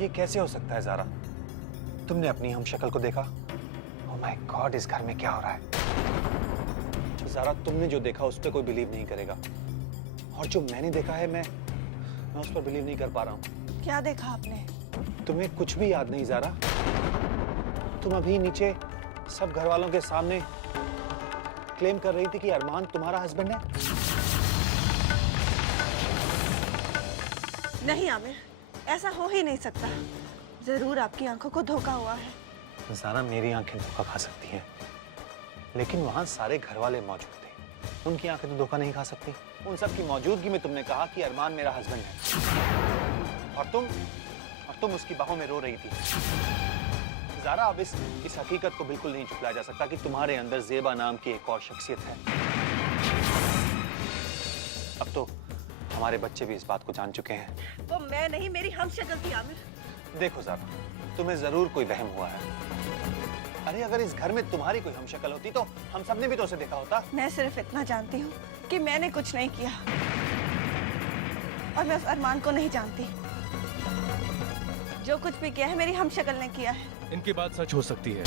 ये कैसे हो सकता है ज़ारा? तुमने अपनी हम शक्ल को देखा? ओह माय गॉड, इस घर में क्या हो रहा है? ज़ारा, तुमने जो देखा उस पर कोई बिलीव नहीं करेगा, और जो मैंने देखा है मैं उस पर बिलीव नहीं कर पा रहा हूँ। क्या देखा आपने? तुम्हें कुछ भी याद नहीं ज़ारा? तुम अभी नीचे सब घर वालों के सामने क्लेम कर रही थी कि अरमान तुम्हारा हस्बैंड है। नहीं आमिर, ऐसा हो ही नहीं सकता। जरूर आपकी आंखों को धोखा हुआ है। ज़ारा, मेरी आंखें धोखा खा सकती हैं, लेकिन वहां सारे घर वाले मौजूद थे, उनकी आंखें तो धोखा नहीं खा सकती। उन सब की मौजूदगी में तुमने कहा कि अरमान मेरा हस्बैंड है, और तुम उसकी बाहों में रो रही थी। ज़ारा, अब इस हकीकत को बिल्कुल नहीं छुपाया जा सकता कि तुम्हारे अंदर ज़ेबा नाम की एक और शख्सियत है। अब तो हमारे बच्चे भी इस बात को जान चुके हैं। वो मैं नहीं, मेरी हमशक्ल थी आमिर। देखो ज़ारा, तुम्हें जरूर कोई वहम हुआ है। अरे अगर इस घर में तुम्हारी कोई हमशक्ल होती तो हम सबने भी तो उसे देखा होता। मैं सिर्फ इतना जानती हूँ कि मैंने कुछ नहीं किया, और मैं उस अरमान को नहीं जानती। जो कुछ भी किया है मेरी हमशक्ल ने किया है। इनकी बात सच हो सकती है।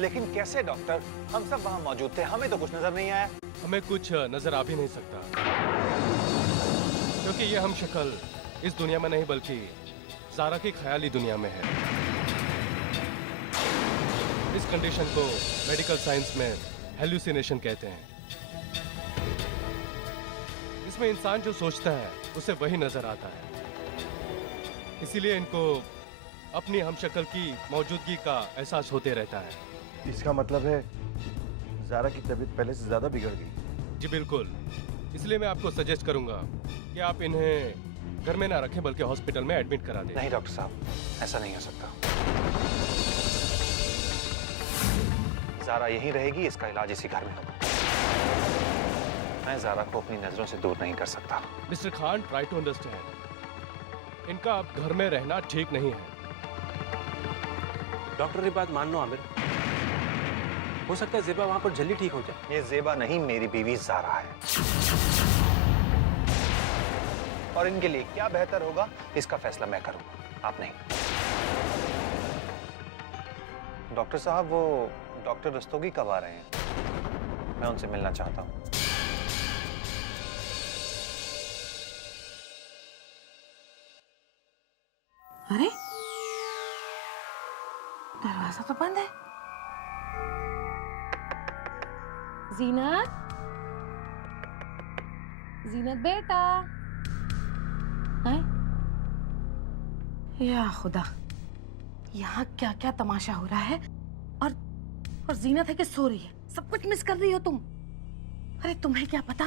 लेकिन कैसे डॉक्टर? हम सब वहां मौजूद थे, हमें तो कुछ नजर नहीं आया। हमें कुछ नजर आ भी नहीं सकता, क्योंकि ये हम शक्ल इस दुनिया में नहीं बल्कि ज़ारा की ख्याली दुनिया में है। इस कंडीशन को मेडिकल साइंस में हेल्यूसिनेशन कहते हैं। इसमें इंसान जो सोचता है उसे वही नजर आता है, इसीलिए इनको अपनी हमशक्ल की मौजूदगी का एहसास होते रहता है। इसका मतलब है ज़ारा की तबीयत पहले से ज्यादा बिगड़ गई। जी बिल्कुल, इसलिए मैं आपको सजेस्ट करूंगा कि आप इन्हें घर में ना रखें बल्कि हॉस्पिटल में एडमिट करा दें। नहीं डॉक्टर साहब, ऐसा नहीं हो सकता। ज़ारा यहीं रहेगी, इसका इलाज इसी घर में होगा। मैं ज़ारा को अपनी नजरों से दूर नहीं कर सकता। Mister Khan, try to understand. इनका अब घर में रहना ठीक नहीं है। डॉक्टर की बात मान लो आमिर, हो सकता है ज़ेबा वहां पर जल्दी ठीक हो जाए। ये ज़ेबा नहीं, मेरी बीवी ज़ारा है, और इनके लिए क्या बेहतर होगा इसका फैसला मैं करूंगा, आप नहीं। डॉक्टर साहब, वो डॉक्टर रस्तोगी कब आ रहे हैं? मैं उनसे मिलना चाहता हूं। अरे दरवाजा तो बंद है। जीनत, जीनत बेटा। या खुदा, यहाँ क्या क्या तमाशा हो रहा है। और जीनत है कि सो रही है। सब कुछ मिस कर रही हो तुम। अरे तुम्हें क्या पता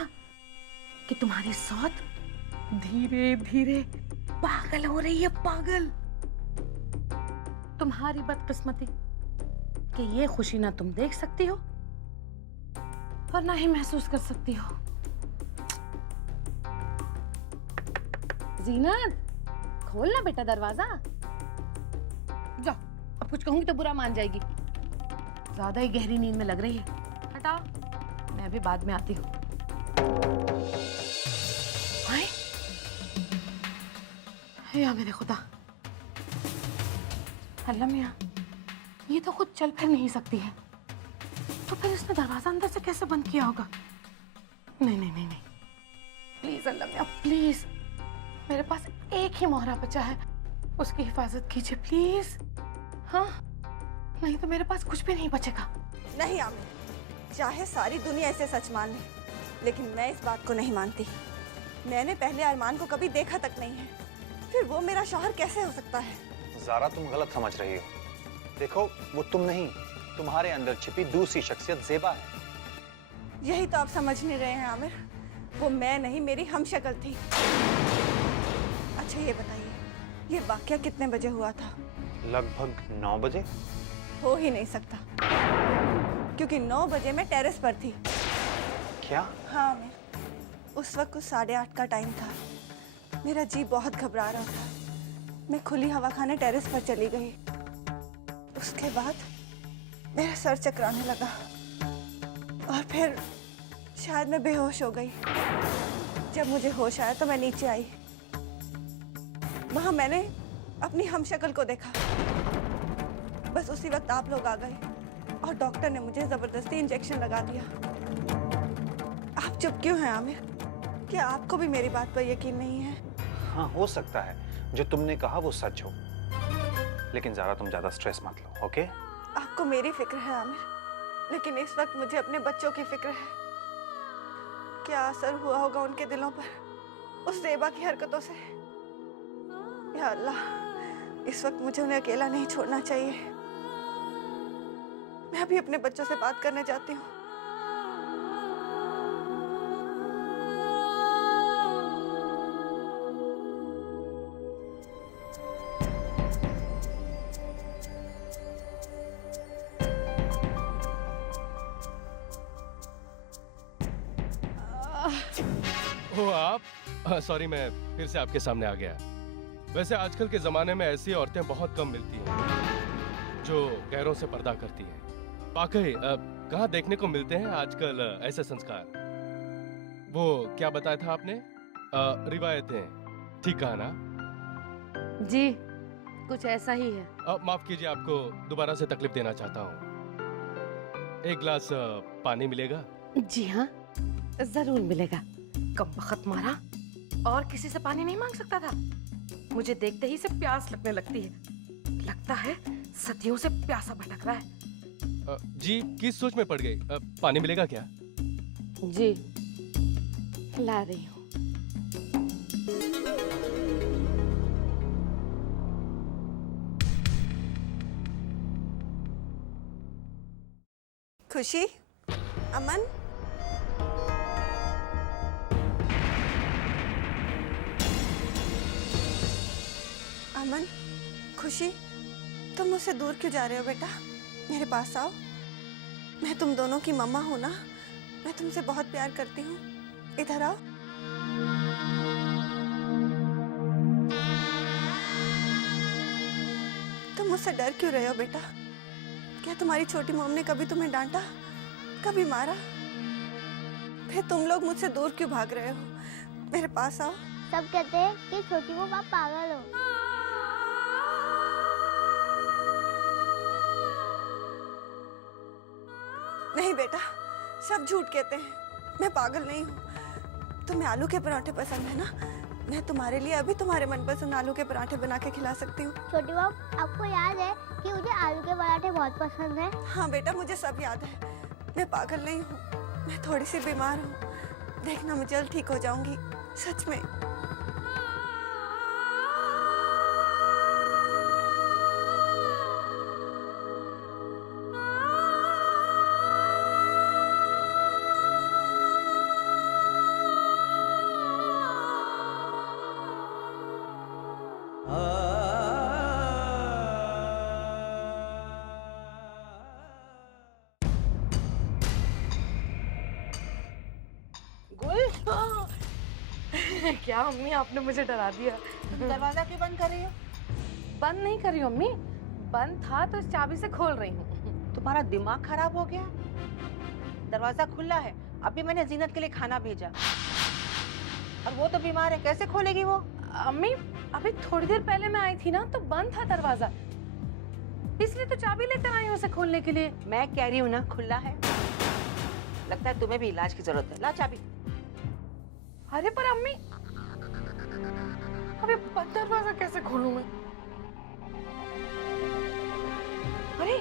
कि तुम्हारी सौत धीरे धीरे पागल हो रही है, पागल। तुम्हारी बदकिस्मती कि ये खुशी ना तुम देख सकती हो और ना ही महसूस कर सकती हो। जीनत, खोलना बेटा दरवाजा। जाओ, अब कुछ कहूंगी तो बुरा मान जाएगी। ज्यादा ही गहरी नींद में लग रही है। हटाओ, मैं भी बाद में आती हूँ। या मेरे खुदा, अल्लाह मियां, ये तो खुद चल फिर नहीं सकती है, तो फिर इसने दरवाजा अंदर से कैसे बंद किया होगा? नहीं नहीं नहीं नहीं, प्लीज अल्लाह मियां प्लीज, मेरे पास एक ही मोहरा बचा है, उसकी हिफाजत कीजिए प्लीज। हाँ, नहीं तो मेरे पास कुछ भी नहीं बचेगा। नहीं आमिर, चाहे सारी दुनिया इसे सच मान ले, लेकिन मैं इस बात को नहीं मानती। मैंने पहले अरमान को कभी देखा तक नहीं है, फिर वो मेरा शौहर कैसे हो सकता है? ज़ारा, तुम गलत समझ रही हो। देखो, वो तुम नहीं, तुम्हारे अंदर छिपी दूसरी शख्सियत ज़ेबा है। यही तो आप समझ नहीं रहे हैं आमिर, वो मैं नहीं, मेरी हमशक्ल थी। अच्छा ये बताइए, ये वाकया कितने बजे हुआ था? लगभग 9 बजे। हो ही नहीं सकता, क्योंकि 9 बजे मैं टेरेस पर थी। क्या? हाँ, मैं उस वक्त कुछ 8:30 का टाइम था। मेरा जी बहुत घबरा रहा था। मैं खुली हवा खाने टेरेस पर चली गई। उसके बाद मेरा सर चकराने लगा, और फिर शायद मैं बेहोश हो गई। जब मुझे होश आया तो मैं नीचे आई। वहां मैंने अपनी हमशक्ल को देखा। बस उसी वक्त आप लोग आ गए और डॉक्टर ने मुझे जबरदस्ती इंजेक्शन लगा दिया। आप चुप क्यों हैं आमिर? क्या आपको भी मेरी बात पर यकीन नहीं है? हाँ, हो सकता है जो तुमने कहा वो सच हो, लेकिन ज़ारा तुम ज़्यादा स्ट्रेस मत लो, ओके? आपको मेरी फिक्र है आमिर, लेकिन इस वक्त मुझे अपने बच्चों की फिक्र है। क्या असर हुआ होगा उनके दिलों पर उस ज़ेबा की हरकतों से। या अल्लाह, इस वक्त मुझे उन्हें अकेला नहीं छोड़ना चाहिए। मैं अभी अपने बच्चों से बात करने जाती हूँ। ओ आप, सॉरी मैं फिर से आपके सामने आ गया। वैसे आजकल के जमाने में ऐसी औरतें बहुत कम मिलती हैं जो गैरों से पर्दा करती हैं। वाकई कहाँ देखने को मिलते हैं आजकल ऐसे संस्कार। वो क्या बताया था आपने? रिवायतें, ठीक कहा ना? जी, कुछ ऐसा ही है। माफ कीजिए, आपको दोबारा से तकलीफ देना चाहता हूँ। एक गिलास पानी मिलेगा? जी हाँ, जरूर मिलेगा। कब वक्त मारा, और किसी से पानी नहीं मांग सकता था। मुझे देखते ही से प्यास लगने लगती है। लगता है सदियों से प्यासा भटक रहा है। जी, किस सोच में पड़ गई? पानी मिलेगा क्या? जी, ला रही हूँ। खुशी, अमन, अमन, खुशी, तुम मुझसे दूर क्यों जा रहे हो बेटा? मेरे पास आओ। मैं तुम दोनों की मम्मा हूं ना। मैं तुमसे बहुत प्यार करती हूँ। इधर आओ। तुम मुझसे डर क्यों रहे हो बेटा? क्या तुम्हारी छोटी मोम ने कभी तुम्हें डांटा, कभी मारा? फिर तुम लोग मुझसे दूर क्यों भाग रहे हो? मेरे पास आओ। सब कहते हैं कि छोटी मोम आप पागल हो। नहीं बेटा, सब झूठ कहते हैं। मैं पागल नहीं हूँ। तुम्हें आलू के पराठे पसंद है ना? मैं तुम्हारे लिए अभी तुम्हारे मनपसंद आलू के पराठे बना के खिला सकती हूँ। छोटी मोम, आपको याद है कि मुझे आलू के पराठे बहुत पसंद है? हाँ बेटा, मुझे सब याद है। मैं पागल नहीं हूँ। मैं थोड़ी सी बीमार हूँ। देखना, मैं जल्द ठीक हो जाऊंगी, सच में। क्या अम्मी, आपने मुझे डरा दिया। दरवाजा क्यों बंद कर रही हो? बंद नहीं कर रही हूँ अम्मी, बंद था तो इस चाबी से खोल रही हूँ। तुम्हारा दिमाग खराब हो गया? दरवाजा खुला है। अभी मैंने जीनत के लिए खाना भेजा और वो तो बीमार है, कैसे खोलेगी वो? अम्मी, अभी थोड़ी देर पहले मैं आई थी ना, तो बंद था दरवाजा, इसलिए तो चाबी लेकर आई हूँ उसे खोलने के लिए। मैं कह रही हूँ ना, खुला है। लगता है तुम्हें भी इलाज की जरूरत है। ला चाबी। अरे पर अम्मी, अबे बंद दरवाजा कैसे खोलूं मैं? अरे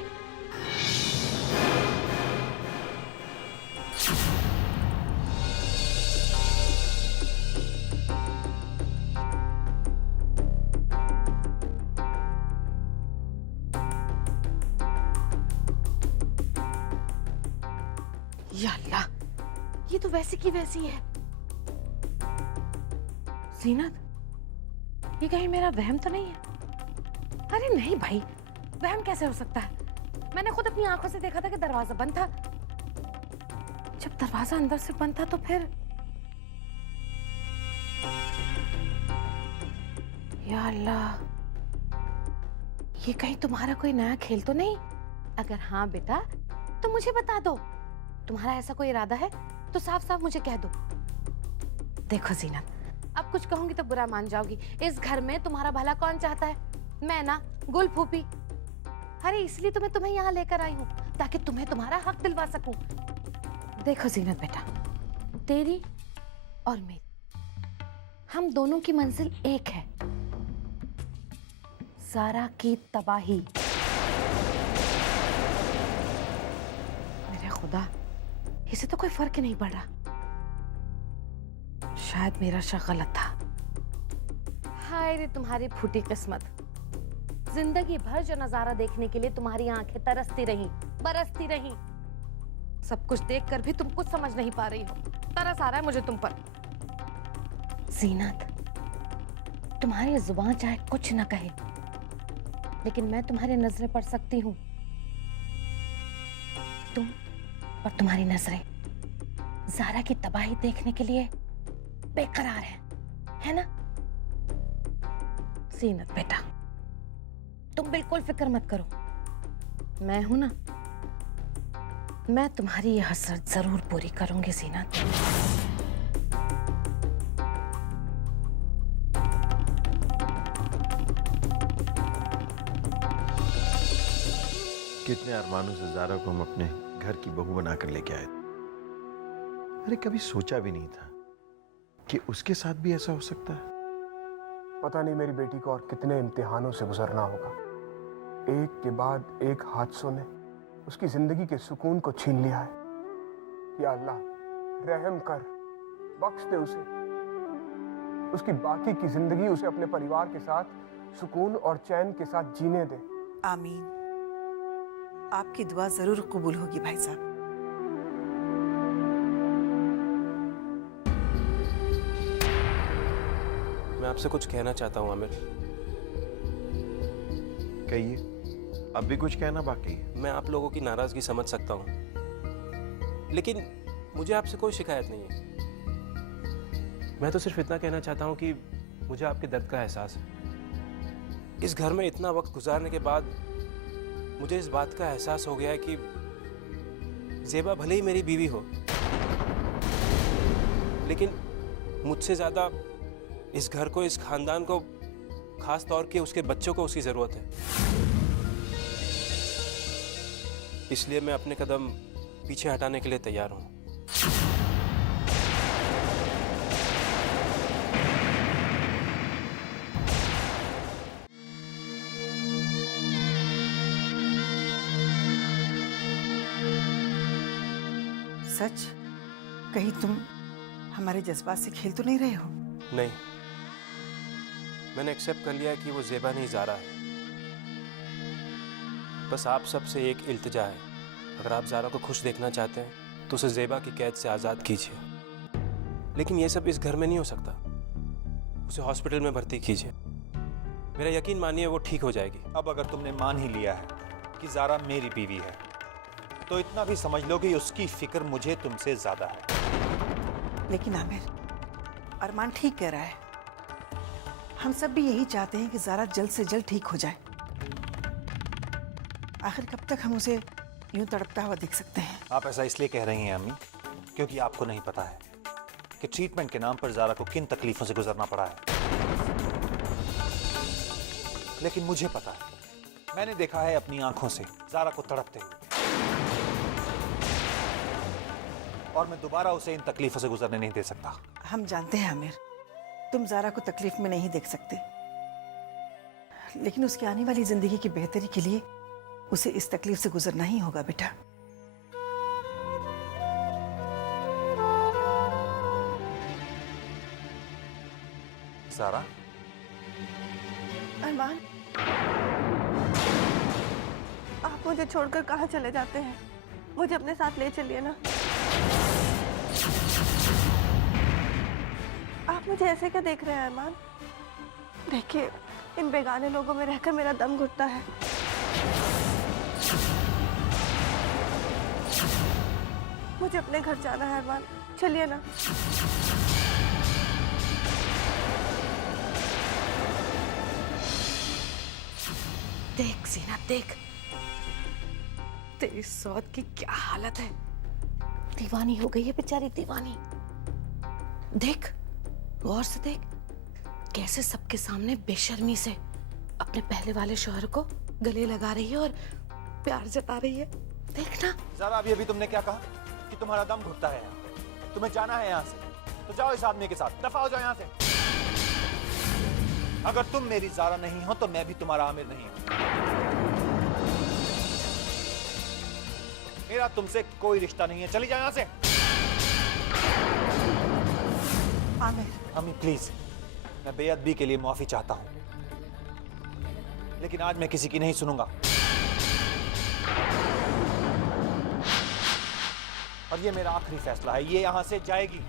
या अल्लाह, ये तो वैसी की वैसी है। जीनत, ये कहीं मेरा वहम तो नहीं है? अरे नहीं भाई, वहम कैसे हो सकता है? मैंने खुद अपनी आंखों से देखा था कि दरवाजा बंद था। जब दरवाजा अंदर से बंद था तो फिर या अल्लाह, ये कहीं तुम्हारा कोई नया खेल तो नहीं? अगर हाँ बेटा, तो मुझे बता दो। तुम्हारा ऐसा कोई इरादा है तो साफ साफ मुझे कह दो। देखो जीनत, अब कुछ कहूंगी तो बुरा मान जाओगी। इस घर में तुम्हारा भला कौन चाहता है? मैं ना, गुल फूफी। अरे इसलिए तो मैं तुम्हें यहाँ लेकर आई हूँ, ताकि तुम्हें तुम्हारा हक दिलवा सकूं। देखो जीनत बेटा, तेरी और मेरी, हम दोनों की मंजिल एक है, ज़ारा की तबाही। मेरे खुदा, इसे तो कोई फर्क ही नहीं पड़ रहा। शायद मेरा शक गलत था। हाय रे तुम्हारी फूटी किस्मत। जिंदगी भर जो नजारा देखने के लिए तुम्हारी आंखें तरसती रहीं, बरसती रहीं, सब कुछ देखकर भी तुम कुछ समझ नहीं पा रही हो। तरस आ रहा है मुझे तुम पर। जीनत, तुम्हारी जुबान चाहे कुछ न कहे, लेकिन मैं तुम्हारी नजरें पढ़ सकती हूँ। तुम और तुम्हारी नजरें ज़ारा की तबाही देखने के लिए बेकरार है ना? जीनत बेटा, तुम बिल्कुल फिक्र मत करो, मैं हूं ना, मैं तुम्हारी यह हसरत जरूर पूरी करूंगी जीनत। कितने अरमानों से ज़ारा को हम अपने घर की बहू बनाकर लेके आए। अरे कभी सोचा भी नहीं था कि उसके साथ भी ऐसा हो सकता है। पता नहीं मेरी बेटी को और कितने इम्तिहानों से गुजरना होगा। एक के बाद एक हादसों ने उसकी जिंदगी के सुकून को छीन लिया है। या अल्लाह, रहम कर, बख्श दे उसे। उसकी बाकी की जिंदगी उसे अपने परिवार के साथ सुकून और चैन के साथ जीने दे। आमीन। आपकी दुआ जरूर कबूल होगी भाई साहब। मैं आपसे कुछ कहना चाहता हूँ आमिर। कहिए, अब भी कुछ कहना बाकी है? मैं आप लोगों की नाराजगी समझ सकता हूँ, लेकिन मुझे आपसे कोई शिकायत नहीं है। मैं तो सिर्फ इतना कहना चाहता हूँ कि मुझे आपके दर्द का एहसास है। इस घर में इतना वक्त गुजारने के बाद मुझे इस बात का एहसास हो गया है कि ज़ेबा भले ही मेरी बीवी हो, लेकिन मुझसे ज़्यादा इस घर को, इस खानदान को, खास तौर के उसके बच्चों को उसकी ज़रूरत है। इसलिए मैं अपने कदम पीछे हटाने के लिए तैयार हूँ। सच? कहीं तुम हमारे जज्बात से खेल तो नहीं रहे हो? नहीं, मैंने एक्सेप्ट कर लिया कि वो ज़ेबा नहीं ज़ारा है। बस आप सबसे एक इल्तिजा है, अगर आप ज़ारा को खुश देखना चाहते हैं तो उसे ज़ेबा की कैद से आज़ाद कीजिए। लेकिन ये सब इस घर में नहीं हो सकता। उसे हॉस्पिटल में भर्ती कीजिए। मेरा यकीन मानिए वो ठीक हो जाएगी। अब अगर तुमने मान ही लिया है कि ज़ारा मेरी बीवी है, तो इतना भी समझ लो कि उसकी फिक्र मुझे तुमसे ज्यादा है। लेकिन आमिर, अरमान ठीक कह रहा है। हम सब भी यही चाहते हैं कि ज़ारा जल्द से जल्द ठीक हो जाए। आखिर कब तक हम उसे यूं तड़पता हुआ देख सकते हैं? आप ऐसा इसलिए कह रही हैं अम्मी, क्योंकि आपको नहीं पता है कि ट्रीटमेंट के नाम पर ज़ारा को किन तकलीफों से गुजरना पड़ा है। लेकिन मुझे पता है, मैंने देखा है अपनी आंखों से ज़ारा को तड़पते हुए, और मैं दोबारा उसे इन तकलीफों से गुजरने नहीं दे सकता। हम जानते हैं आमिर, तुम ज़ारा को तकलीफ में नहीं देख सकते, लेकिन उसकी आने वाली जिंदगी की बेहतरी के लिए उसे इस तकलीफ से गुजरना ही होगा बेटा। ज़ारा, अरमान, आप मुझे छोड़कर कहाँ चले जाते हैं? मुझे अपने साथ ले चलिए ना। आप मुझे ऐसे क्या देख रहे हैं अरमान? देखिए, इन बेगाने लोगों में रहकर मेरा दम घुटता है। मुझे अपने घर जाना है अरमान, चलिए ना। देख सीना, देख तेरी सौत की क्या हालत है। दीवानी हो गई है, बेचारी दीवानी। देख, गौर से देख, कैसे सबके सामने बेशर्मी से अपने पहले वाले शौहर को गले लगा रही है और प्यार जता रही है। देखना। ज़रा अभी तुमने क्या कहा कि तुम्हारा दम घुटता है यहाँ पे, तुम्हें जाना है यहाँ से, तो जाओ इस आदमी के साथ, दफा हो जाओ यहाँ से। अगर तुम मेरी ज़ारा नहीं हो तो मैं भी तुम्हारा आमिर नहीं हूं। मेरा तुमसे कोई रिश्ता नहीं है, चली जाओ यहाँ से। आमिर, अम्मी प्लीज, मैं बेअदबी के लिए माफी चाहता हूं, लेकिन आज मैं किसी की नहीं सुनूंगा। और ये मेरा आखिरी फैसला है, ये यहां से जाएगी।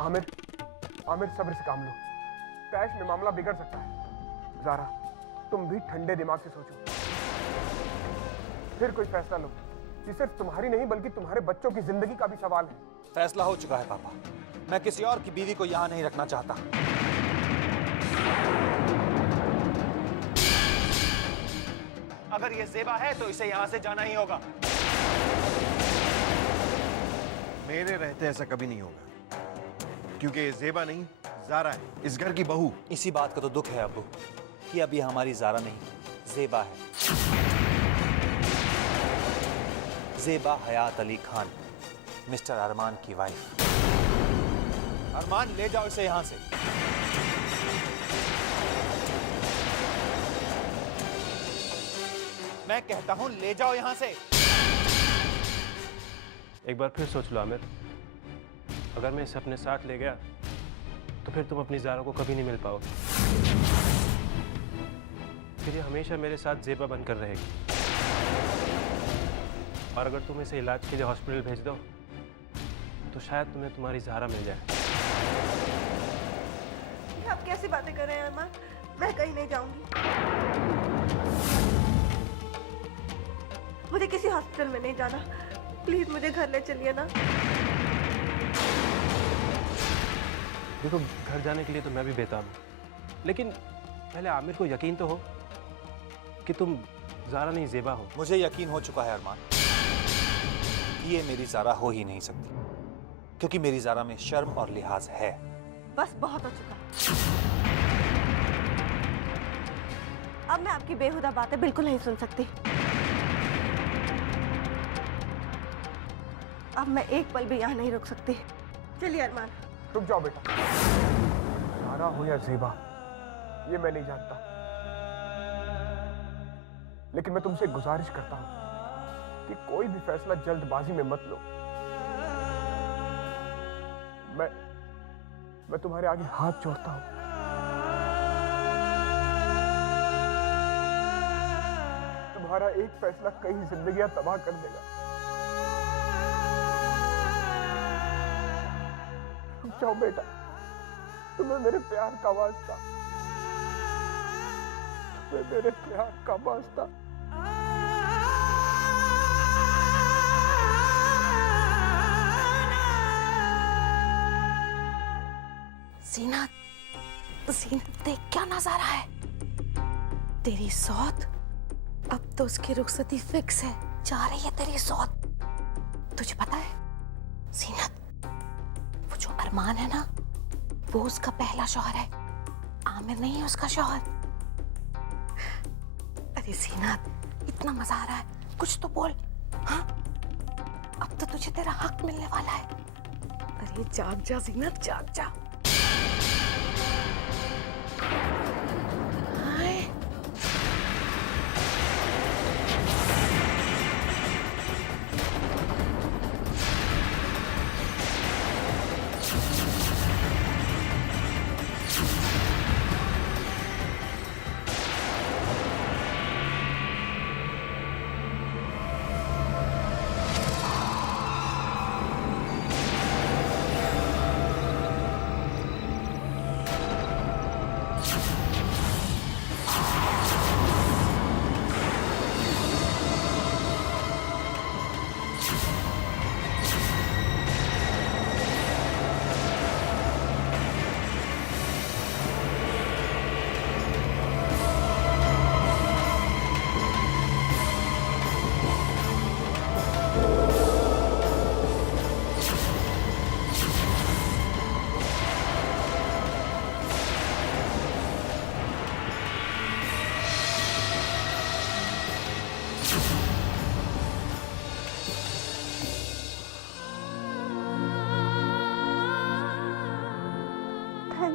आमिर, आमिर सब्र से काम लो, तैश में मामला बिगड़ सकता है। ज़ारा, तुम भी ठंडे दिमाग से सोचो, फिर कोई फैसला लो। ये सिर्फ तुम्हारी नहीं बल्कि तुम्हारे बच्चों की जिंदगी का भी सवाल है। फैसला हो चुका है पापा, मैं किसी और की बीवी को यहां नहीं रखना चाहता। अगर ये ज़ेबा है तो इसे यहां से जाना ही होगा। मेरे रहते ऐसा कभी नहीं होगा, क्योंकि ये ज़ेबा नहीं, ज़ारा है, इस घर की बहू। इसी बात का तो दुख है अब्बू कि अब ये हमारी ज़ारा नहीं, ज़ेबा है। ज़ेबा हयात अली खान, मिस्टर अरमान की वाइफ। अरमान, ले जाओ इसे यहां से। मैं कहता हूं ले जाओ यहां से। एक बार फिर सोच लो आमिर, अगर मैं इसे अपने साथ ले गया तो फिर तुम अपनी ज़ारा को कभी नहीं मिल पाओगे। फिर ये हमेशा मेरे साथ ज़ेबा बनकर रहेगी। और अगर तुम इसे इलाज के लिए हॉस्पिटल भेज दो तो शायद तुम्हें तुम्हारी ज़ारा मिल जाए। ये आप कैसी बातें कर रहे हैं अरमान? मैं कहीं नहीं जाऊंगी। मुझे किसी हॉस्पिटल में नहीं जाना, प्लीज मुझे घर ले चलिए ना। देखो, घर जाने के लिए तो मैं भी बेताब हूँ, लेकिन पहले आमिर को यकीन तो हो कि तुम ज़ारा नहीं ज़ेबा हो। मुझे यकीन हो चुका है अरमान कि ये मेरी ज़ारा हो ही नहीं सकती, क्योंकि मेरी ज़ारा में शर्म और लिहाज है। बस बहुत हो चुका। अब मैं आपकी बेहुदा बातें बिल्कुल नहीं सुन सकती। अब मैं एक पल भी यहाँ नहीं रुक सकती। चलिए अरमान। रुक जाओ बेटा, ज़ारा हो या ज़ेबा ये मैं नहीं जानता, लेकिन मैं तुमसे गुजारिश करता हूं कि कोई भी फैसला जल्दबाजी में मत लो। मैं तुम्हारे आगे हाथ जोड़ता हूं। तुम्हारा एक फैसला कई जिंदगियां तबाह कर देगा। रुक जाओ बेटा, तुम्हें मेरे प्यार का वास्ता, तुम्हें मेरे प्यार का वास्ता। जीनत, जीनत देख क्या नजारा है। तेरी सौत, अब तो उसकी रुखसती फिक्स है, जा रही है तेरी सौत। तुझे पता है जीनत, वो जो अरमान है ना, वो उसका पहला शौहर है, आमिर नहीं है उसका शौहर। अरे जीनत, इतना मजा आ रहा है, कुछ तो बोल। हाँ, अब तो तुझे तेरा हक मिलने वाला है। अरे जाग जा जीनत, जाग जा।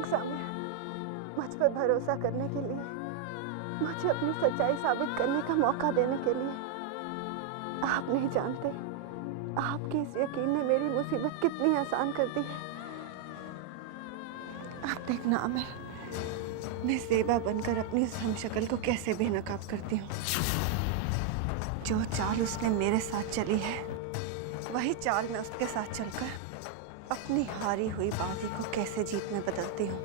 थैंक्स आमिर, मुझ पर भरोसा करने के लिए, मुझे अपनी सच्चाई साबित करने का मौका देने के लिए। आप नहीं जानते, आपके इस यकीन ने मेरी मुसीबत कितनी आसान कर दी है। आप देखना आमिर, मैं ज़ेबा बनकर अपनी इस हमशक्ल को कैसे बेनकाब करती हूँ। जो चाल उसने मेरे साथ चली है, वही चाल मैं उसके साथ चलकर अपनी हारी हुई बाजी को कैसे जीत में बदलती हूँ।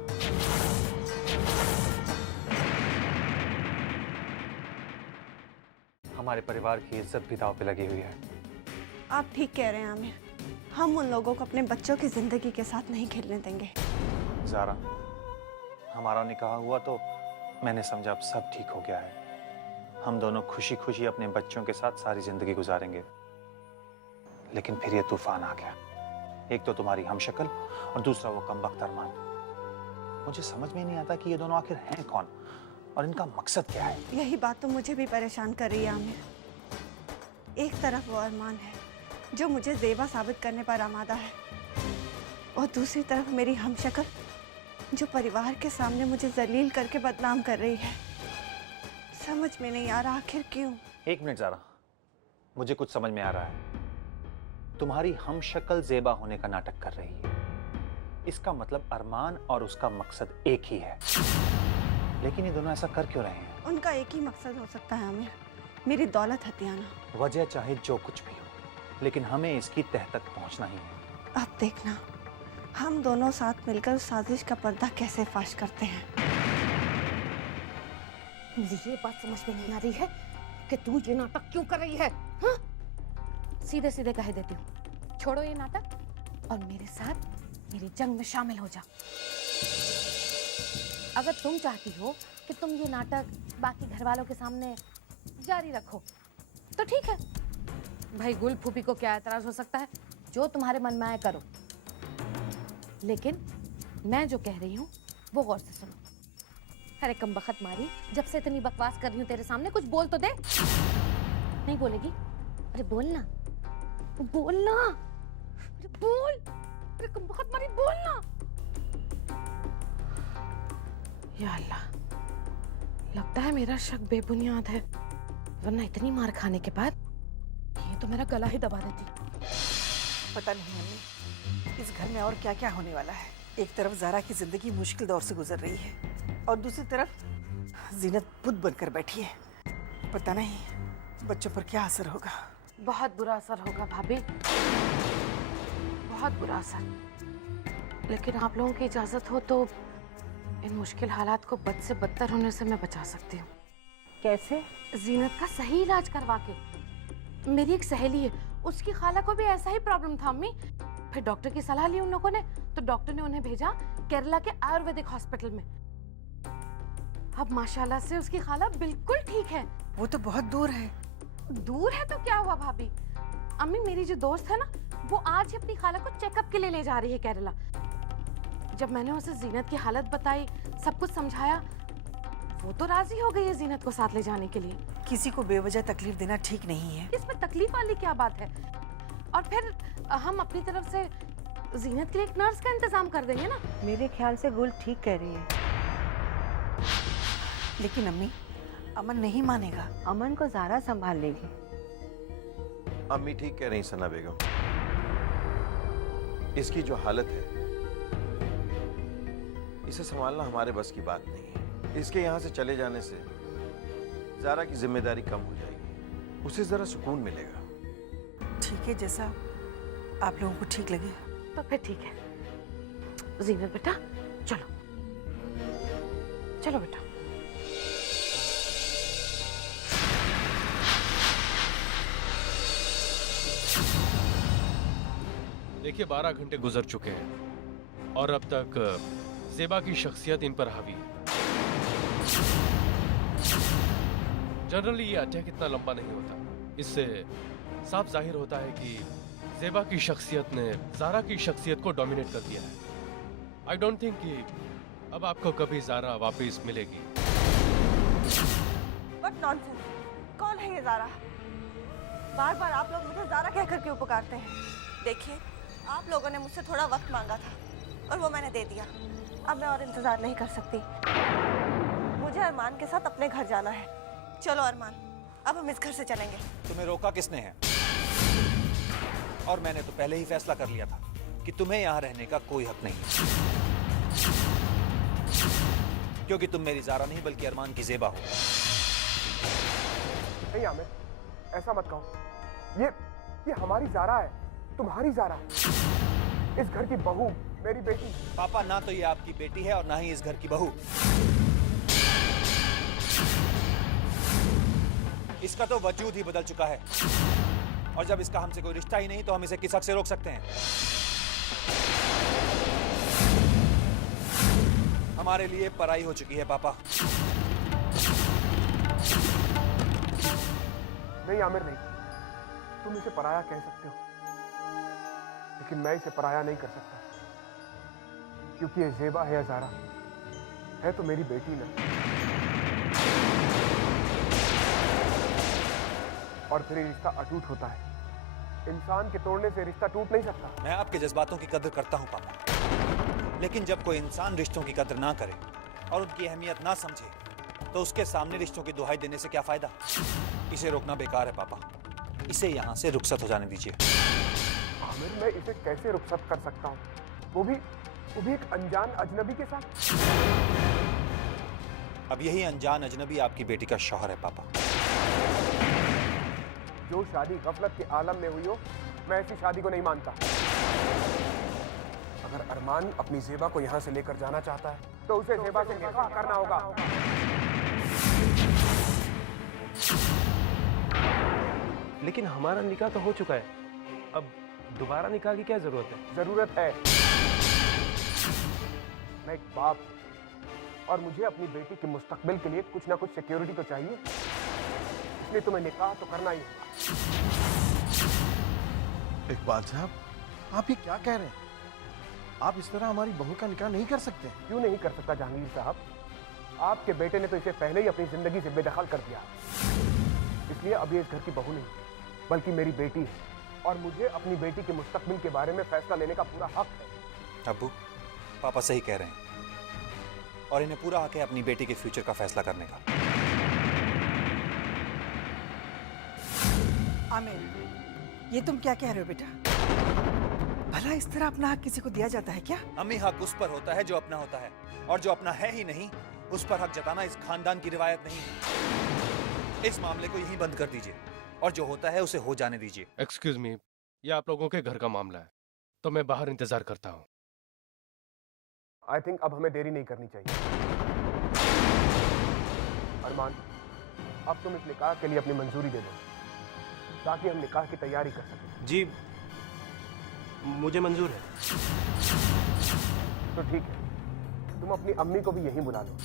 हमारे परिवार की इज्जत भी दांव पे लगी हुई है। आप ठीक कह रहे हैं आमिर, हम उन लोगों को अपने बच्चों की जिंदगी के साथ नहीं खेलने देंगे। ज़ारा, हमारा निकाह हुआ तो मैंने समझा अब सब ठीक हो गया है। हम दोनों खुशी खुशी अपने बच्चों के साथ सारी जिंदगी गुजारेंगे। लेकिन फिर ये तूफान आ गया। एक तो तुम्हारी हमशक्ल और दूसरा वो कमबख्त अरमान। मुझे समझ में नहीं आता कि ये दोनों आखिर हैं कौन और इनका मकसद क्या है। यही बात तो मुझे भी परेशान कर रही है आमिर। एक तरफ वो अरमान है जो मुझे ज़ेबा साबित करने पर आमादा है, और दूसरी तरफ मेरी हमशक्ल जो परिवार के सामने मुझे जलील करके बदनाम कर रही है। समझ में नहीं आ रहा आखिर क्यों। एक मिनट ज़ारा, मुझे कुछ समझ में आ रहा है। तुम्हारी हमशक्ल ज़ेबा होने का नाटक कर रही है। इसका मतलब अरमान और उसका मकसद एक ही है। लेकिन ये दोनों ऐसा कर क्यों रहे हैं? उनका एक ही मकसद हो सकता है आमिर, मेरी दौलत हथियाना। वजह चाहे जो कुछ भी हो, लेकिन हमें इसकी तह तक पहुंचना ही है। अब देखना, हम दोनों साथ मिलकर उस साजिश का पर्दा कैसे फाश करते हैं। मुझे ये बात समझ में नहीं आ रही है कि तू ये नाटक क्यों कर रही है। हाँ? सीधे सीधे कह देती हूँ, छोड़ो ये नाटक और मेरे साथ मेरी जंग में शामिल हो जा। अगर तुम चाहती हो कि तुम ये नाटक बाकी घर वालों के सामने जारी रखो तो ठीक है भाई, गुल फूफी को क्या एतराज हो सकता है, जो तुम्हारे मन में आए करो। लेकिन मैं जो कह रही हूँ वो गौर से सुनो। अरे कमबख्त मारी, जब से इतनी बकवास कर रही हूँ तेरे सामने, कुछ बोल तो दे। नहीं बोलेगी? अरे बोलना, बोलना, अरे बोल, अरे कमबख्त मारी बोलना। या अल्लाह, लगता है मेरा शक बेबुनियाद है, वरना इतनी मार खाने के बाद ये तो मेरा गला ही दबा देती। पता नहीं मम्मी, इस घर में और क्या क्या होने वाला है। एक तरफ ज़ारा की जिंदगी मुश्किल दौर से गुजर रही है और दूसरी तरफ जीनत बुत बनकर बैठी है। पता नहीं बच्चों पर क्या असर होगा। बहुत बुरा असर होगा भाभी, बहुत बुरा असर। लेकिन आप लोगों की इजाजत हो तो इन मुश्किल हालात को बद से बदतर होने से मैं बचा सकती हूँ। कैसे? जीनत का सही इलाज करवा के। मेरी एक सहेली है, उसकी खाला को भी ऐसा ही प्रॉब्लम था अम्मी। फिर डॉक्टर की सलाह ली उन लोगों ने, तो डॉक्टर ने उन्हें भेजा केरला के आयुर्वेदिक हॉस्पिटल में। अब माशाल्लाह से उसकी खाला बिल्कुल ठीक है। वो तो बहुत दूर है। दूर है तो क्या हुआ भाभी, अम्मी मेरी जो दोस्त है ना, वो आज ही अपनी खाला को चेकअप के लिए ले जा रही है केरला। जब मैंने उसे जीनत की हालत बताई, सब कुछ समझाया, वो तो राजी हो गई है जीनत को साथ ले जाने के लिए। किसी को बेवजह तकलीफ देना ठीक नहीं है। इसमें तकलीफ वाली क्या बात है। और फिर हम अपनी तरफ से जीनत के लिए एक नर्स का इंतजाम कर देंगे ना। मेरे ख्याल से गुल ठीक कह रही है। लेकिन अम्मी, अमन नहीं मानेगा। अमन को ज़ारा संभाल लेगी। अम्मी ठीक कह रही सना बेगम। इसकी जो हालत है, इसे संभालना हमारे बस की बात नहीं है। इसके यहाँ से चले जाने से ज़ारा की जिम्मेदारी कम हो जाएगी, उसे जरा सुकून मिलेगा। ठीक है, जैसा आप लोगों को ठीक लगे। तो फिर ठीक है। जीनत बेटा चलो, चलो बेटा। देखिए 12 घंटे गुजर चुके हैं और अब तक ज़ेबा की शख्सियत इन पर हावी है। जनरली ये अटैक इतना लंबा नहीं होता। इससे साफ जाहिर होता है कि ज़ेबा की शख्सियत ने ज़ारा की शख्सियत को डोमिनेट कर दिया है। आई डोंट थिंक कि अब आपको कभी ज़ारा वापस मिलेगी। What nonsense! कौन है ये ज़ारा? बार बार आप लोग मुझे ज़ारा कहकर क्यों पुकारते हैं? देखिए, आप लोगों ने मुझसे थोड़ा वक्त मांगा था और वो मैंने दे दिया। अब मैं और इंतजार नहीं कर सकती। मुझे अरमान के साथ अपने घर जाना है। चलो अरमान, अब हम इस घर से चलेंगे। तुम्हें रोका किसने है? और मैंने तो पहले ही फैसला कर लिया था कि तुम्हें यहाँ रहने का कोई हक नहीं, क्योंकि तुम मेरी ज़ारा नहीं बल्कि अरमान की ज़ेबा हो। नहीं आमिर, ऐसा मत कहो। ये हमारी ज़ारा है, तुम्हारी ज़ारा। इस घर की बहू, मेरी बेटी। पापा, ना तो ये आपकी बेटी है और ना ही इस घर की बहू। इसका तो वजूद ही बदल चुका है, और जब इसका हमसे कोई रिश्ता ही नहीं तो हम इसे किस हक से रोक सकते हैं? हमारे लिए पराई हो चुकी है पापा। नहीं आमिर, नहीं। तुम इसे पराया कह सकते हो, लेकिन मैं इसे पराया नहीं कर सकता, क्योंकि ये ज़ेबा है या ज़ारा है तो मेरी बेटी ना। और फिर ये रिश्ता अटूट होता है। इंसान के तोड़ने से रिश्ता टूट नहीं सकता। मैं आपके जज्बातों की कदर करता हूं पापा, लेकिन जब कोई इंसान रिश्तों की कदर ना करे और उनकी अहमियत ना समझे, तो उसके सामने रिश्तों की दुहाई देने से क्या फायदा? इसे रोकना बेकार है पापा। इसे यहाँ से रुखसत हो जाने दीजिए। आमिर, मैं इसे कैसे रुखसत कर सकता हूँ? वो भी एक अनजान अजनबी के साथ। अब यही अनजान अजनबी आपकी बेटी का शौहर है पापा। जो शादी गफलत के आलम में हुई हो, मैं ऐसी शादी को नहीं मानता। अगर अरमान अपनी ज़ेबा को यहाँ से लेकर जाना चाहता है, तो उसे ज़ेबा से निकाह करना होगा। लेकिन हमारा निकाह तो हो चुका है, अब दोबारा निकाह की क्या जरूरत है? जरूरत है। मैं एक बाप, और मुझे अपनी बेटी के मुस्तकबिल के लिए कुछ ना कुछ सिक्योरिटी तो चाहिए, इसलिए तुम्हें निकाह तो करना ही होगा। इकबाल साहब, आप ये क्या कह रहे हैं? आप इस तरह हमारी बहू का निकाह नहीं कर सकते। क्यों नहीं कर सकता जहांगीर साहब? आपके बेटे ने तो इसे पहले ही अपनी जिंदगी से बेदखल कर दिया, इसलिए अब ये इस घर की बहू नहीं बल्कि मेरी बेटी है, और मुझे अपनी बेटी के मुस्तकबिल के बारे में फैसला लेने का पूरा हक है। अब्बू, पापा सही कह रहे हैं, और इन्हें पूरा हक है अपनी बेटी के फ्यूचर का फैसला करने का। आमिर, ये तुम क्या कह रहे हो बेटा? भला इस तरह अपना हक किसी को दिया जाता है क्या? अम्मी, हक उस पर होता है जो अपना होता है, और जो अपना है ही नहीं उस पर हक जताना इस खानदान की रिवायत नहीं है। इस मामले को यहीं बंद कर दीजिए, और जो होता है उसे हो जाने दीजिए। एक्सक्यूज मी, ये आप लोगों के घर का मामला है, तो मैं बाहर इंतजार करता हूँ। आई थिंक अब हमें देरी नहीं करनी चाहिए। अरमान, अब तुम इस निकाह के लिए अपनी मंजूरी दे दो, ताकि हम निकाह की तैयारी कर सकें। जी, मुझे मंजूर है। तो ठीक है, तुम अपनी अम्मी को भी यहीं बुला लो,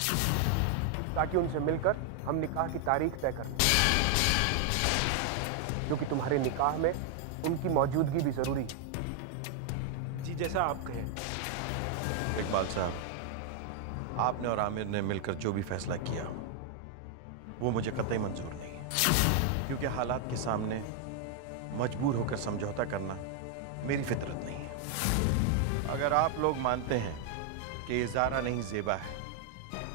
ताकि उनसे मिलकर हम निकाह की तारीख तय कर लें, क्योंकि तुम्हारे निकाह में उनकी मौजूदगी भी जरूरी है। जी, जैसा आप कहें। इकबाल साहब, आपने और आमिर ने मिलकर जो भी फैसला किया वो मुझे कतई मंजूर नहीं है, क्योंकि हालात के सामने मजबूर होकर समझौता करना मेरी फितरत नहीं है। अगर आप लोग मानते हैं कि ये ज़ारा नहीं ज़ेबा है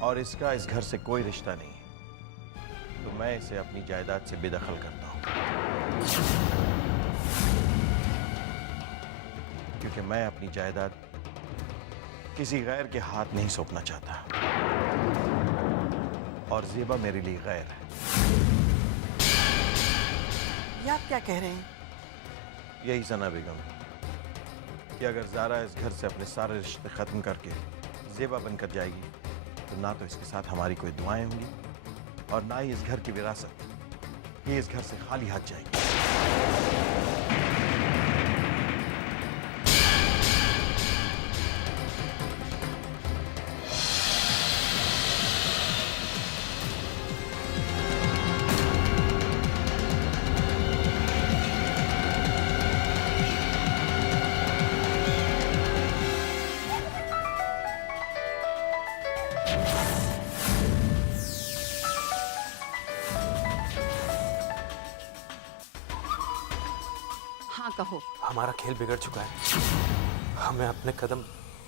और इसका इस घर से कोई रिश्ता नहीं है, तो मैं इसे अपनी जायदाद से बेदखल करता हूँ, क्योंकि मैं अपनी जायदाद किसी गैर के हाथ नहीं सौंपना चाहता, और ज़ेबा मेरे लिए गैर है। ये आप क्या कह रहे हैं? यही सना बेगम, कि अगर ज़ारा इस घर से अपने सारे रिश्ते ख़त्म करके ज़ेबा बनकर जाएगी, तो ना तो इसके साथ हमारी कोई दुआएं होंगी, और ना ही इस घर की विरासत ये इस घर से खाली हाथ जाएगी। हाँ कहो। हमारा खेल बिगड़ चुका है, हमें अपने कदम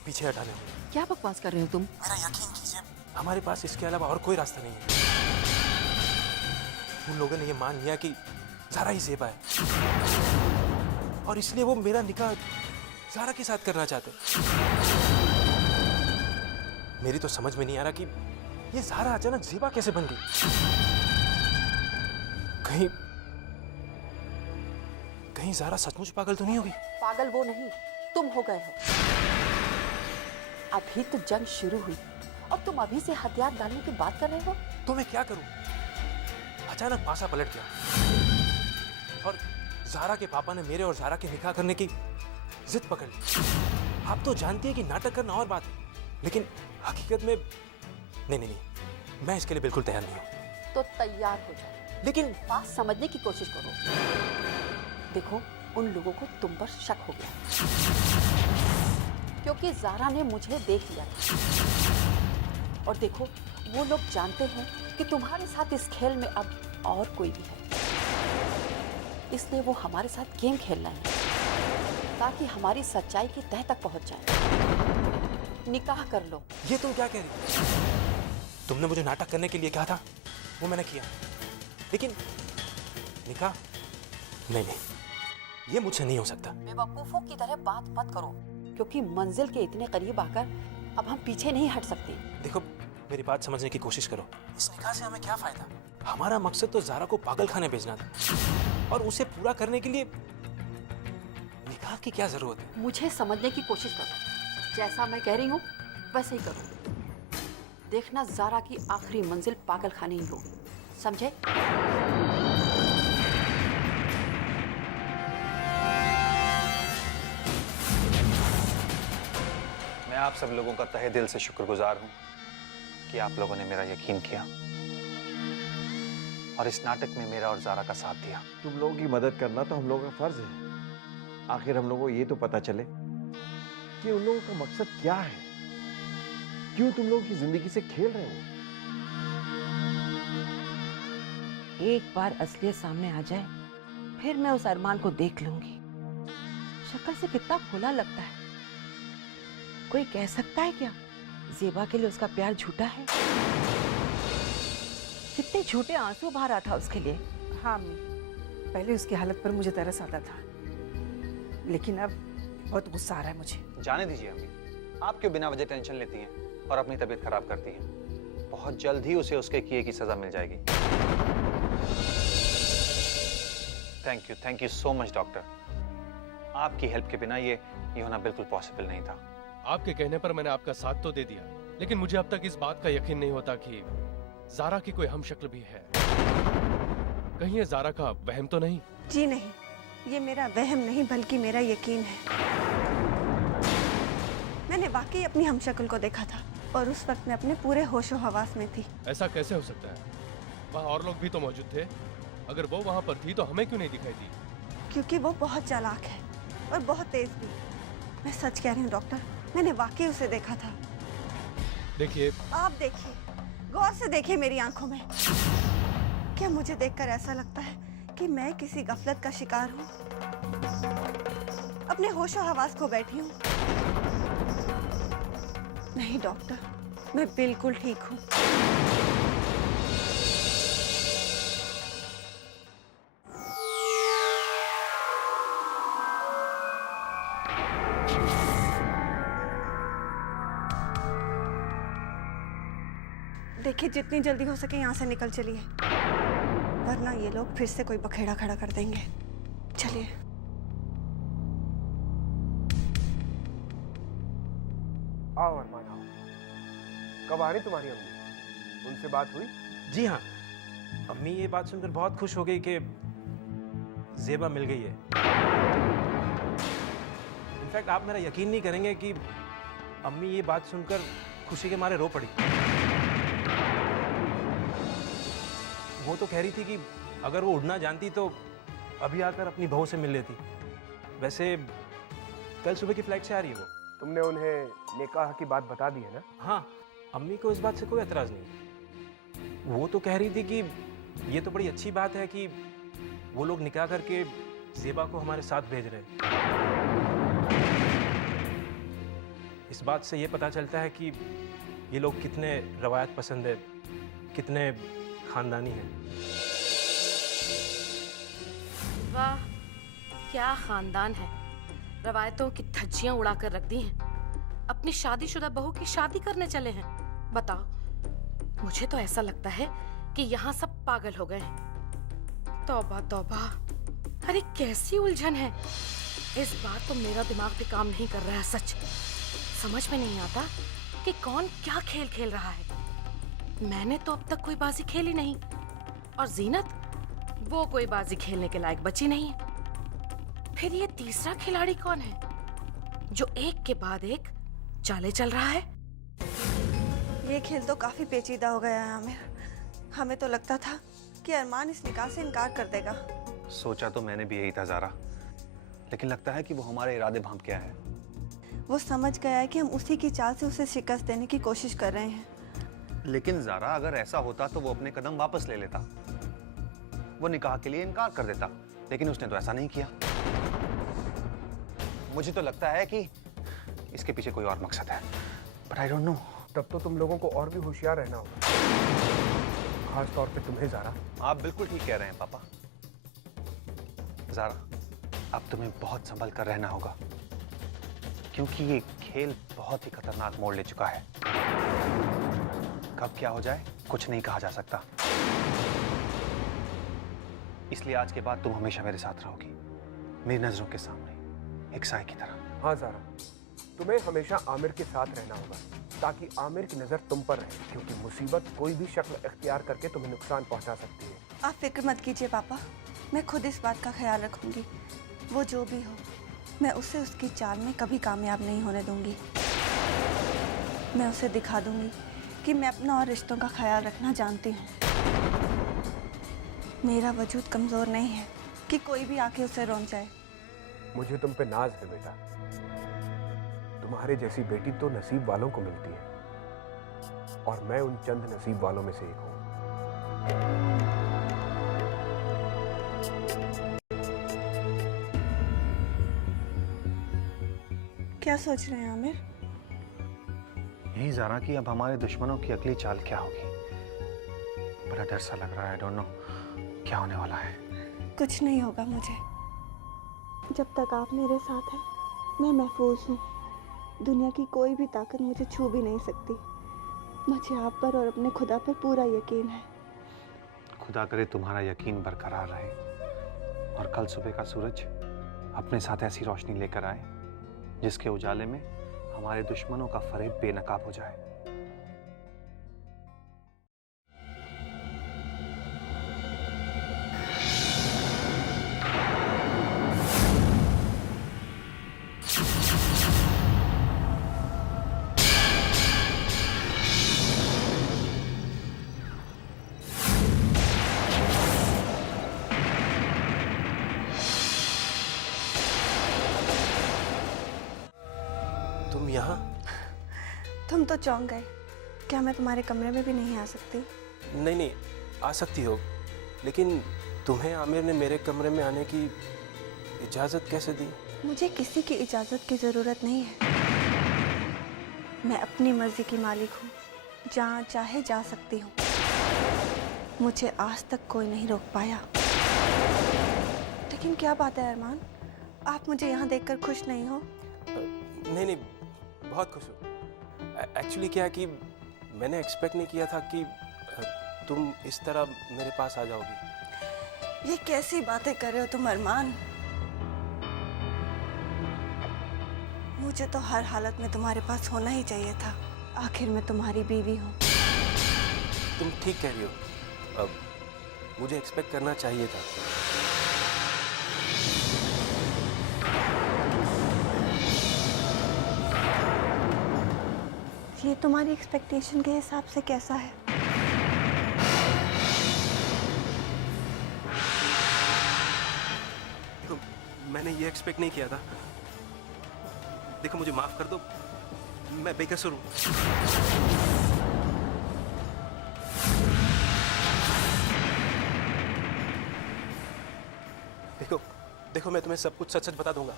पीछे हटाने होंगे। क्या बकवास कर रहे हो तुम? मेरा यकीन कीजिए, हमारे पास इसके अलावा और कोई रास्ता नहीं है। उन लोगों ने ये मान लिया कि ज़ारा ही ज़ेबा है और इसलिए वो मेरा निकाह ज़ारा के साथ करना चाहते। मेरी तो समझ में नहीं आ रहा कि ये ज़ारा अचानक ज़ेबा कैसे बन गई। कहीं ज़ारा सचमुच पागल तो नहीं होगी? पागल वो नहीं, तुम हो गए हो। अभी तो जंग शुरू हुई और तुम अभी से हथियार डालने की बात कर रहे हो। तो मैं क्या करूं? अचानक पासा पलट गया और ज़ारा के पापा ने मेरे और ज़ारा के निकाह करने की जिद पकड़ ली। आप तो जानती है कि नाटक करना और बात है, लेकिन हकीकत में नहीं, मैं इसके लिए बिल्कुल तैयार नहीं हूं। तो तैयार हो जाओ, लेकिन बात समझने की कोशिश करो। देखो, उन लोगों को तुम पर शक हो गया क्योंकि ज़ारा ने मुझे देख लिया था। और देखो, वो लोग जानते हैं कि तुम्हारे साथ इस खेल में अब और कोई भी है, इसलिए वो हमारे साथ गेम खेल रहे हैं ताकि हमारी सच्चाई की तह तक पहुंच जाए। निकाह कर लो। ये तुम क्या कह रही? तुमने मुझे नाटक करने के लिए कहा था, वो मैंने किया, लेकिन निकाह नहीं, ये मुझसे नहीं हो सकता। बेवकूफों की तरह बात मत करो, क्योंकि मंजिल के इतने करीब आकर अब हम पीछे नहीं हट सकते। देखो, मेरी बात समझने की कोशिश करो। इस निकाह से हमें क्या फायदा? हमारा मकसद तो ज़ारा को पागल खाने भेजना था और उसे पूरा करने के लिए निकाह की क्या जरूरत है? मुझे समझने की कोशिश करो। जैसा मैं कह रही हूँ वैसे ही करो। देखना, ज़ारा की आखिरी मंजिल पागल खाने ही होगी, समझे? मैं आप सब लोगों का तहे दिल से शुक्रगुजार हूं कि आप लोगों ने मेरा यकीन किया और इस नाटक में मेरा और ज़ारा का साथ दिया। तुम लोगों की मदद करना तो हम लोगों का फर्ज है। आखिर हम लोगों को ये तो पता चले कि उन लोगों का मकसद क्या है, क्यों तुम लोगों की जिंदगी से खेल रहे हो। एक बार असलियत सामने आ जाए, फिर मैं उस अरमान को देख लूंगी। शक्ल से कितना भोला लगता है। कोई कह सकता है क्या ज़ेबा के लिए उसका प्यार झूठा है? कितने झूठे आंसू बहा रहा था उसके लिए। हाँ अम्मी, पहले उसकी हालत पर मुझे तरस आता था, लेकिन अब बहुत गुस्सा आ रहा है मुझे। जाने दीजिए अम्मी, आप क्यों बिना वजह टेंशन लेती हैं और अपनी तबीयत खराब करती हैं? बहुत जल्द ही उसे उसके किए की सजा मिल जाएगी। Thank you so much doctor. आपकी हेल्प के बिना ये होना बिल्कुल पॉसिबल नहीं था। आपके कहने पर मैंने आपका साथ तो दे दिया, लेकिन मुझे अब तक इस बात का यकीन नहीं होता कि ज़ारा की कोई हमशक्ल भी है। कहीं ये ज़ारा का वहम तो नहीं? जी नहीं, ये मेरा वहम नहीं बल्कि मेरा यकीन है। मैंने वाकई अपनी हमशक्ल को देखा था और उस वक्त मैं अपने पूरे होशो हवास में थी। ऐसा कैसे हो सकता है? वहाँ और लोग भी तो मौजूद थे। अगर वो वहाँ पर थी तो हमें क्यों नहीं दिखाई दी? क्योंकि वो बहुत चालाक है और बहुत तेज भी। मैं सच कह रही हूँ डॉक्टर, मैंने वाकई उसे देखा था। देखिए, आप देखिए, गौर से देखिए मेरी आंखों में। क्या मुझे देखकर ऐसा लगता है कि मैं किसी गफलत का शिकार हूँ, अपने होशो हवास खो बैठी हूँ? नहीं डॉक्टर, मैं बिल्कुल ठीक हूँ। देखिए, जितनी जल्दी हो सके यहाँ से निकल चलिए, वरना ये लोग फिर से कोई बखेड़ा खड़ा कर देंगे। चलिए। आओ अरमान आओ। कब आ रही तुम्हारी अम्मी? उनसे बात हुई? जी हाँ, अम्मी ये बात सुनकर बहुत खुश हो गई कि ज़ेबा मिल गई है। इनफैक्ट आप मेरा यकीन नहीं करेंगे कि अम्मी ये बात सुनकर खुशी के मारे रो पड़ी। वो तो कह रही थी कि अगर वो उड़ना जानती तो अभी आकर अपनी बहू से मिल लेती। वैसे कल सुबह की फ्लाइट से आ रही है वो। तुमने उन्हें निकाह की बात बता दी है ना? हाँ, अम्मी को इस बात से कोई एतराज़ नहीं। वो तो कह रही थी कि ये तो बड़ी अच्छी बात है कि वो लोग निकाह करके ज़ेबा को हमारे साथ भेज रहे हैं। इस बात से ये पता चलता है कि ये लोग कितने रवायत पसंद है, कितने खानदानी हैं। वाह, क्या खानदान है। रवायतों की धज्जियां उड़ाकर रख दी हैं। अपनी शादीशुदा बहू की शादी करने चले हैं। बताओ, मुझे तो ऐसा लगता है कि यहाँ सब पागल हो गए हैं। तौबा तौबा, अरे कैसी उलझन है। इस बार तो मेरा दिमाग भी काम नहीं कर रहा है। सच समझ में नहीं आता कि कौन क्या खेल खेल रहा है। मैंने तो अब तक कोई बाजी खेली नहीं, और जीनत वो कोई बाजी खेलने के लायक बची नहीं है। फिर ये तीसरा खिलाड़ी कौन है जो एक के बाद एक चाले चल रहा है? ये खेल तो काफी पेचीदा हो गया है आमिर। हमें तो लगता था कि अरमान इस निकाह से इनकार कर देगा। सोचा तो मैंने भी यही था ज़ारा, लेकिन लगता है कि वो हमारे इरादे भांप गया है। वो समझ गया है कि हम उसी की चाल से उसे शिकस्त देने की कोशिश कर रहे हैं। लेकिन ज़ारा, अगर ऐसा होता तो वो अपने कदम वापस ले लेता, वो निकाह के लिए इनकार कर देता, लेकिन उसने तो ऐसा नहीं किया। मुझे तो लगता है कि इसके पीछे कोई और मकसद है, बट आई डोंट नो। तब तो तुम लोगों को और भी होशियार रहना होगा, खास तौर पे तुम्हें ज़ारा। आप बिल्कुल ठीक कह रहे हैं पापा। ज़ारा, अब तुम्हें बहुत संभल कर रहना होगा, क्योंकि ये खेल बहुत ही खतरनाक मोड़ ले चुका है। कब क्या हो जाए कुछ नहीं कहा जा सकता। इसलिए आज के बाद तुम हमेशा मेरे साथ रहोगी, मेरी नजरों के सामने, एक साए की तरह। हाँ ज़ारा, तुम्हें हमेशा आमिर के साथ रहना होगा, ताकि आमिर की नज़र तुम पर रहे, क्योंकि मुसीबत कोई भी शक्ल इख्तियार करके तुम्हें नुकसान पहुंचा सकती है। आप फिक्र मत कीजिए पापा, मैं खुद इस बात का ख्याल रखूंगी। वो जो भी हो, मैं उसे उसकी चाल में कभी कामयाब नहीं होने दूंगी। मैं उसे दिखा दूंगी कि मैं अपना और रिश्तों का ख्याल रखना जानती हूँ। मेरा वजूद कमज़ोर नहीं है कि कोई भी आके उसे रोन जाए। मुझे तुम पे नाज है बेटा। तुम्हारे जैसी बेटी तो नसीब वालों को मिलती है, और मैं उन चंद नसीब वालों में से एक हूँ। क्या सोच रहे हैं आमिर? यही ज़ारा कि अब हमारे दुश्मनों की अगली चाल क्या होगी। बड़ा डर सा लग रहा है। आई डोंट नो क्या होने वाला है। कुछ नहीं होगा मुझे। जब तक आप मेरे साथ हैं, मैं महफूज हूँ। दुनिया की कोई भी ताकत मुझे छू भी नहीं सकती। मुझे आप पर और अपने खुदा पर पूरा यकीन है। खुदा करे तुम्हारा यकीन बरकरार रहे, और कल सुबह का सूरज अपने साथ ऐसी रोशनी लेकर आए जिसके उजाले में हमारे दुश्मनों का फरेब बेनकाब हो जाए। तुम यहाँ? तुम तो चौंक गए। क्या मैं तुम्हारे कमरे में भी नहीं आ सकती? नहीं नहीं, आ सकती हो, लेकिन तुम्हें आमिर ने मेरे कमरे में आने की इजाज़त कैसे दी? मुझे किसी की इजाज़त की ज़रूरत नहीं है। मैं अपनी मर्जी की मालिक हूँ, जहाँ चाहे जा सकती हूँ। मुझे आज तक कोई नहीं रोक पाया। लेकिन क्या बात है अरमान, आप मुझे यहाँ देखकर खुश नहीं हो? नहीं नहीं, बहुत खुश हूँ। एक्चुअली क्या है कि मैंने एक्सपेक्ट नहीं किया था कि तुम इस तरह मेरे पास आ जाओगी। ये कैसी बातें कर रहे हो तुम अरमान? मुझे तो हर हालत में तुम्हारे पास होना ही चाहिए था। आखिर मैं तुम्हारी बीवी हूँ। तुम ठीक कह रही हो। अब मुझे एक्सपेक्ट करना चाहिए था। ये तुम्हारी एक्सपेक्टेशन के हिसाब से कैसा है? तो मैंने ये एक्सपेक्ट नहीं किया था। देखो, मुझे माफ कर दो, मैं बेकसूर हूँ। देखो देखो, मैं तुम्हें सब कुछ सच सच बता दूंगा।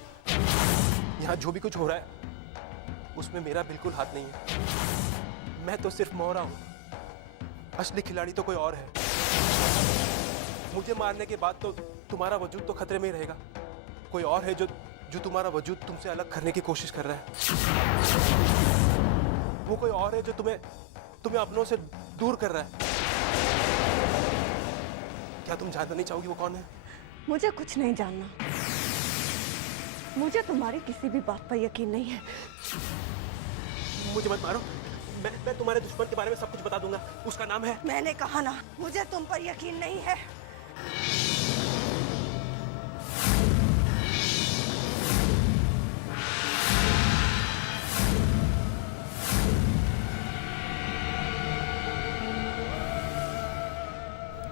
यहाँ जो भी कुछ हो रहा है उसमें मेरा बिल्कुल हाथ नहीं है। मैं तो सिर्फ मोहरा हूं, असली खिलाड़ी तो कोई और है। मुझे मारने के बाद तो तुम्हारा वजूद तो खतरे में ही रहेगा। कोई और है जो तुम्हारा वजूद तुमसे अलग करने की कोशिश कर रहा है। वो कोई और है जो तुम्हें अपनों से दूर कर रहा है। क्या तुम जानना नहीं चाहोगी वो कौन है? मुझे कुछ नहीं जानना। मुझे तुम्हारी किसी भी बात पर यकीन नहीं है। मुझे मत मारो। मैं तुम्हारे दुश्मन के बारे में सब कुछ बता दूंगा। उसका नाम है। मैंने कहा ना, मुझे तुम पर यकीन नहीं है।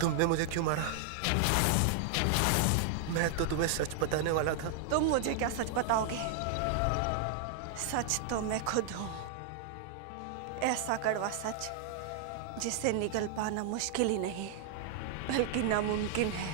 तुमने मुझे क्यों मारा? मैं तो तुम्हें सच बताने वाला था। तुम मुझे क्या सच बताओगे? सच तो मैं खुद हूं। ऐसा कड़वा सच जिसे निगल पाना मुश्किल ही नहीं बल्कि नामुमकिन है।